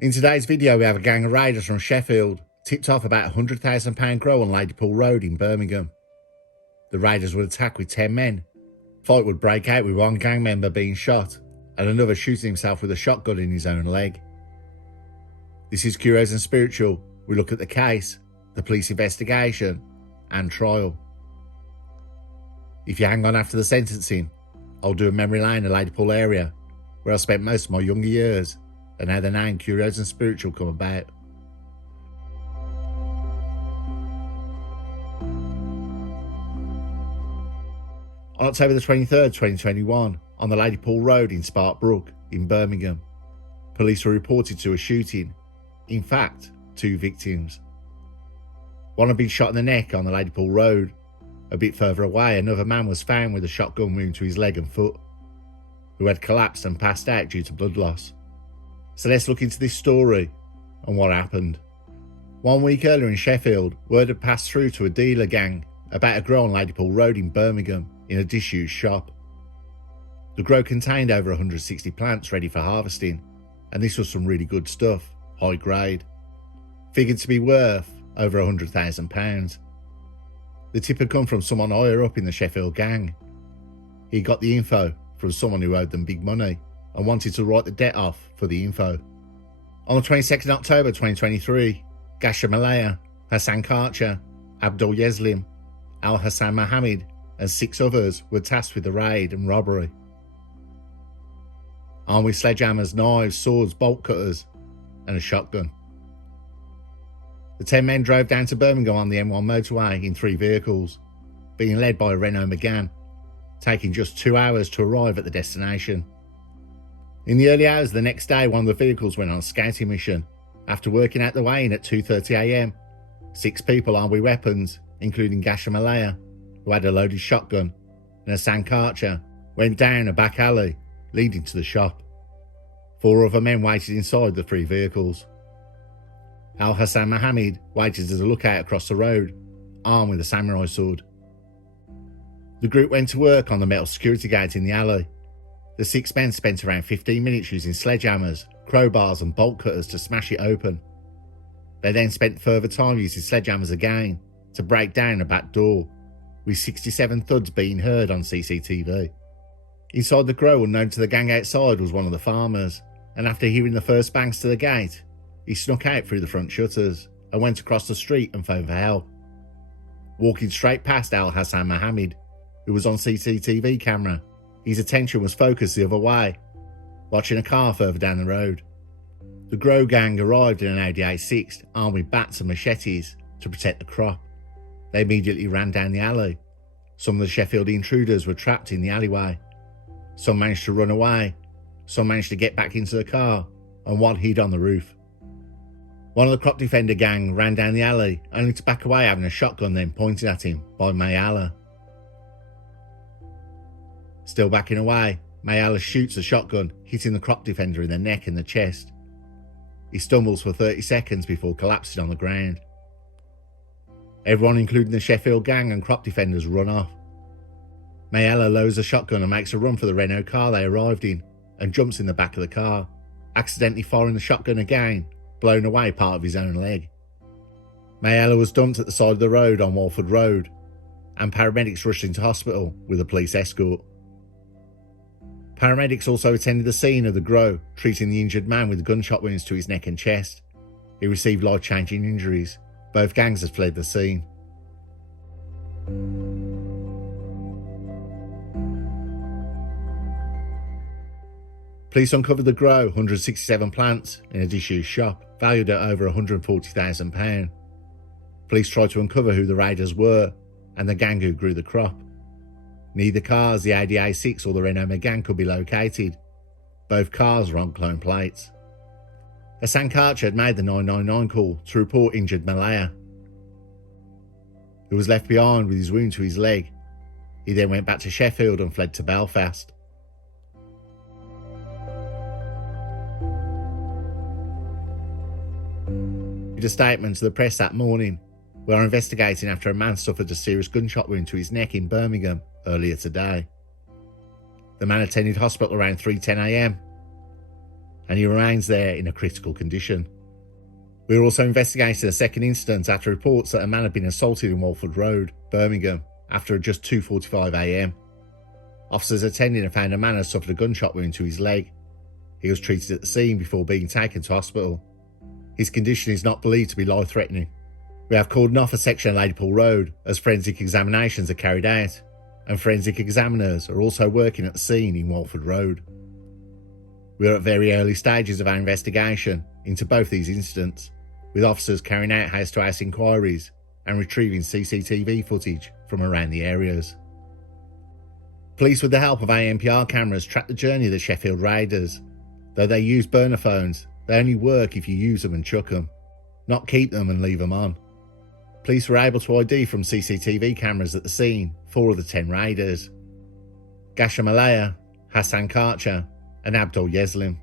In today's video, we have a gang of raiders from Sheffield tipped off about a £100,000 grow on Ladypool Road in Birmingham. The raiders would attack with 10 men. Fight would break out with one gang member being shot and another shooting himself with a shotgun in his own leg. This is Curios&Spiritual. We look at the case, the police investigation and trial. If you hang on after the sentencing, I'll do a memory lane in the Ladypool area where I spent most of my younger years and how the name Curios&Spiritual come about. On October the 23rd, 2021, on the Ladypool Road in Sparkbrook in Birmingham, police were reported to a shooting. In fact, 2 victims. One had been shot in the neck on the Ladypool Road. A bit further away, another man was found with a shotgun wound to his leg and foot, who had collapsed and passed out due to blood loss. So let's look into this story and what happened. 1 week earlier in Sheffield, word had passed through to a dealer gang about a grow on Ladypool Road in Birmingham in a disused shop. The grow contained over 160 plants ready for harvesting, and this was some really good stuff, high grade, figured to be worth over £100,000. The tip had come from someone higher up in the Sheffield gang. He got the info from someone who owed them big money and wanted to write the debt off for the info. On the 22nd October 2023, Gasha Malaya, Hassan Karcher, Abdul Yeslim, Al Hassan Mohammed and 6 others were tasked with the raid and robbery. Armed with sledgehammers, knives, swords, bolt cutters and a shotgun. The 10 men drove down to Birmingham on the M1 motorway in 3 vehicles, being led by a Renault Megane, taking just 2 hours to arrive at the destination. In the early hours of the next day, one of the vehicles went on a scouting mission. After working out the way in at 2:30 a.m, 6 people armed with weapons, including Gasha Malaya, who had a loaded shotgun, and Hassan Karcher, went down a back alley leading to the shop. 4 other men waited inside the 3 vehicles. Al Hassan Mohammed waited as a lookout across the road, armed with a samurai sword. The group went to work on the metal security gate in the alley. The 6 men spent around 15 minutes using sledgehammers, crowbars and bolt cutters to smash it open. They then spent further time using sledgehammers again to break down a back door, with 67 thuds being heard on CCTV. Inside the grow, unknown to the gang outside, was one of the farmers, and after hearing the first bangs to the gate, he snuck out through the front shutters and went across the street and phoned for help. Walking straight past Al Hassan Mohammed, who was on CCTV camera, his attention was focused the other way, watching a car further down the road. The grow gang arrived in an Audi A6 armed with bats and machetes to protect the crop. They immediately ran down the alley. Some of the Sheffield intruders were trapped in the alleyway. Some managed to run away, some managed to get back into the car, and one hid on the roof. One of the crop defender gang ran down the alley, only to back away having a shotgun then pointed at him by Mayala. Still backing away, Mayala shoots a shotgun, hitting the crop defender in the neck and the chest. He stumbles for 30 seconds before collapsing on the ground. Everyone, including the Sheffield gang and crop defenders, run off. Mayala lowers a shotgun and makes a run for the Renault car they arrived in and jumps in the back of the car, accidentally firing the shotgun again, blowing away part of his own leg. Mayala was dumped at the side of the road on Walford Road, and paramedics rushed into hospital with a police escort. Paramedics also attended the scene of the grow, treating the injured man with gunshot wounds to his neck and chest. He received life-changing injuries. Both gangs had fled the scene. Police uncovered the grow, 167 plants, in a disused shop, valued at over £140,000. Police tried to uncover who the raiders were and the gang who grew the crop. Neither cars, the Audi A6 or the Renault Megane, could be located. Both cars were on clone plates. Hassan Karcher had made the 999 call to report injured Malaya, who was left behind with his wound to his leg. He then went back to Sheffield and fled to Belfast. In a statement to the press that morning, we are investigating after a man suffered a serious gunshot wound to his neck in Birmingham earlier today. The man attended hospital around 3:10 a.m. and he remains there in a critical condition. We are also investigating a second incident after reports that a man had been assaulted in Walford Road, Birmingham, after just 2:45 a.m. Officers attending and found a man had suffered a gunshot wound to his leg. He was treated at the scene before being taken to hospital. His condition is not believed to be life-threatening. We have cordoned off a section of Ladypool Road as forensic examinations are carried out, and forensic examiners are also working at the scene in Walford Road. We are at very early stages of our investigation into both these incidents, with officers carrying out house-to-house inquiries and retrieving CCTV footage from around the areas. Police, with the help of ANPR cameras, track the journey of the Sheffield raiders. Though they use burner phones, they only work if you use them and chuck them, not keep them and leave them on. Police were able to ID from CCTV cameras at the scene 4 of the 10 raiders: Gasha Malaya, Hassan Karcher and Abdul Yeslim.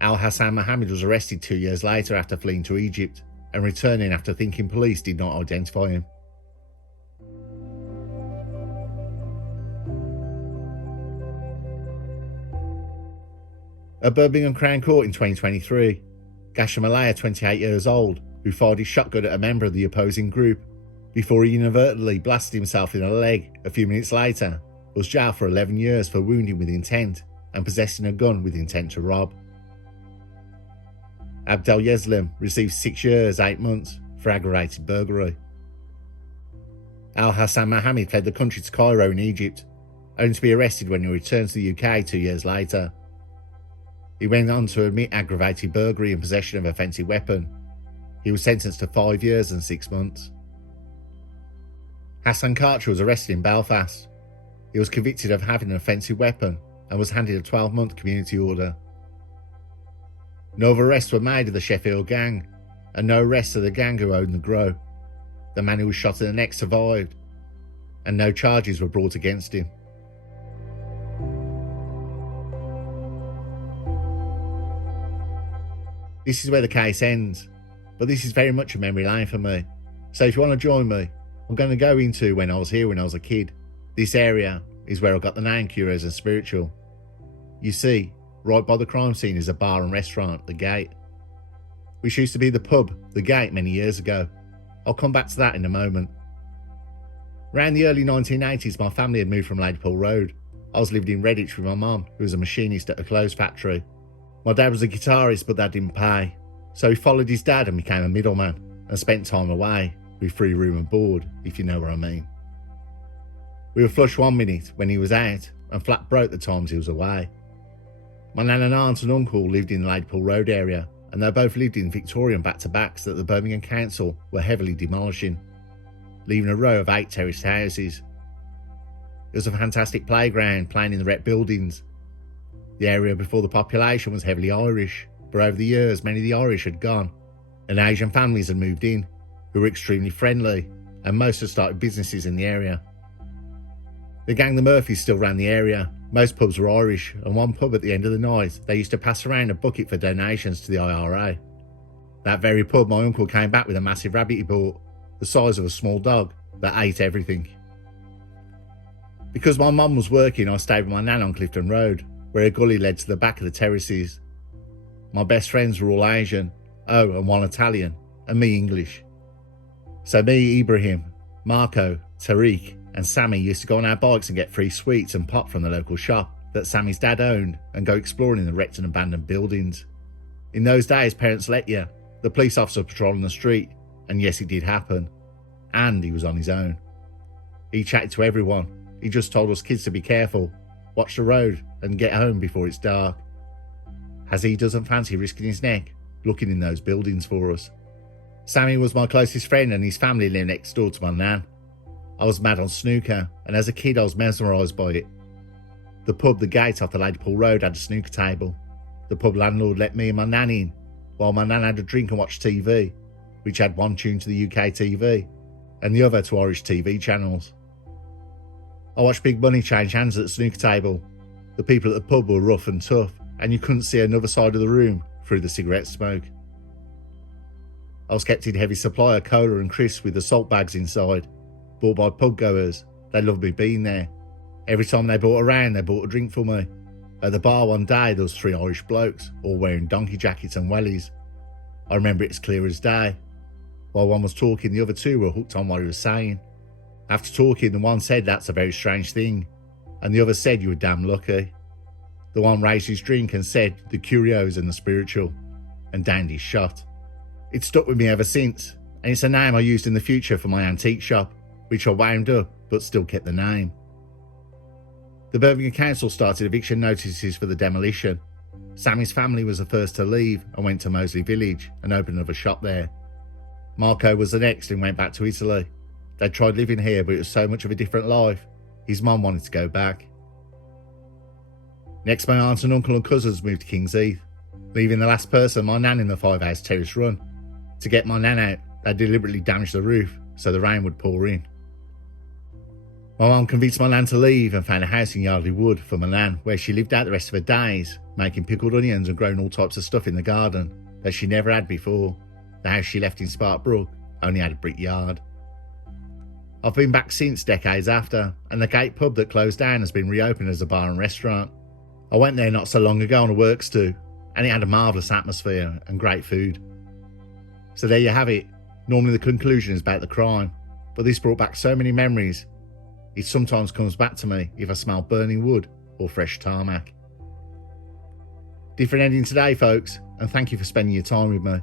Al Hassan Mohammed was arrested 2 years later after fleeing to Egypt and returning after thinking police did not identify him. At Birmingham Crown Court in 2023, Gasha Malaya, 28 years old, who fired his shotgun at a member of the opposing group before he inadvertently blasted himself in the leg a few minutes later, was jailed for 11 years for wounding with intent and possessing a gun with intent to rob. Abdel Yeslim received 6 years, 8 months for aggravated burglary. Al Hassan Mohammed fled the country to Cairo in Egypt, only to be arrested when he returned to the UK 2 years later. He went on to admit aggravated burglary and possession of an offensive weapon. He was sentenced to 5 years and 6 months. Hassan Karcher was arrested in Belfast. He was convicted of having an offensive weapon and was handed a 12-month community order. No other arrests were made of the Sheffield gang, and no arrests of the gang who owned the grow. The man who was shot in the neck survived, and no charges were brought against him. This is where the case ends, but this is very much a memory lane for me. So if you want to join me, I'm going to go into when I was here when I was a kid. This area is where I got the name Curios&Spiritual. You see, right by the crime scene is a bar and restaurant, The Gate, which used to be the pub, The Gate, many years ago. I'll come back to that in a moment. Around the early 1980s, my family had moved from Ladypool Road. I was living in Redditch with my mum, who was a machinist at a clothes factory. My dad was a guitarist, but that didn't pay, so he followed his dad and became a middleman and spent time away with free room and board, if you know what I mean. We were flush one minute when he was out and flat broke the times he was away. My nan and aunt and uncle lived in the Ladypool Road area, and they both lived in Victorian back-to-backs that the Birmingham Council were heavily demolishing, leaving a row of 8 terraced houses. It was a fantastic playground, playing in the rep buildings. The area before the population was heavily Irish, but over the years many of the Irish had gone, and Asian families had moved in, who were extremely friendly, and most had started businesses in the area. The gang the Murphys still ran the area. Most pubs were Irish, and one pub at the end of the night they used to pass around a bucket for donations to the IRA. That very pub my uncle came back with a massive rabbit he bought, the size of a small dog, that ate everything. Because my mum was working, I stayed with my nan on Clifton Road, where a gully led to the back of the terraces. My best friends were all Asian, and one Italian, and me English. So me, Ibrahim, Marco, Tariq and Sammy used to go on our bikes and get free sweets and pop from the local shop that Sammy's dad owned and go exploring in the wrecked and abandoned buildings. In those days, parents let you. The police officer patrolling the street, and yes, it did happen. And he was on his own. He chatted to everyone. He just told us kids to be careful, watch the road and get home before it's dark, as he doesn't fancy risking his neck looking in those buildings for us. Sammy was my closest friend and his family lived next door to my nan. I was mad on snooker, and as a kid I was mesmerised by it. The pub The Gate off the Ladypool Road had a snooker table. The pub landlord let me and my nan in, while my nan had a drink and watched TV, which had one tune to the UK TV and the other to Irish TV channels. I watched big money change hands at the snooker table. The people at the pub were rough and tough, and you couldn't see another side of the room through the cigarette smoke. I was kept in heavy supply of cola and crisps with the salt bags inside, bought by pub goers. They loved me being there. Every time they brought around, they bought a drink for me. At the bar one day there was 3 Irish blokes, all wearing donkey jackets and wellies. I remember it as clear as day. While one was talking, the other 2 were hooked on what he was saying. After talking, the one said that's a very strange thing, and the other said you were damn lucky. The one raised his drink and said the Curios&Spiritual, and downed his shot. It's stuck with me ever since, and it's a name I used in the future for my antique shop, which I wound up but still kept the name. The Birmingham Council started eviction notices for the demolition. Sammy's family was the first to leave and went to Moseley Village and opened another shop there. Marco was the next and went back to Italy. They tried living here, but it was so much of a different life. His mum wanted to go back. Next, my aunt and uncle and cousins moved to King's Heath, leaving the last person, my nan, in the 5-house terrace run. To get my nan out, they deliberately damaged the roof so the rain would pour in. My mum convinced my nan to leave and found a house in Yardley Wood for my nan, where she lived out the rest of her days, making pickled onions and growing all types of stuff in the garden that she never had before. The house she left in Spark Brook only had a brick yard. I've been back since, decades after, and the Gate pub that closed down has been reopened as a bar and restaurant. I went there not so long ago on a works do, and it had a marvellous atmosphere and great food. So there you have it. Normally the conclusion is about the crime, but this brought back so many memories. It sometimes comes back to me if I smell burning wood or fresh tarmac. Different ending today, folks, and thank you for spending your time with me.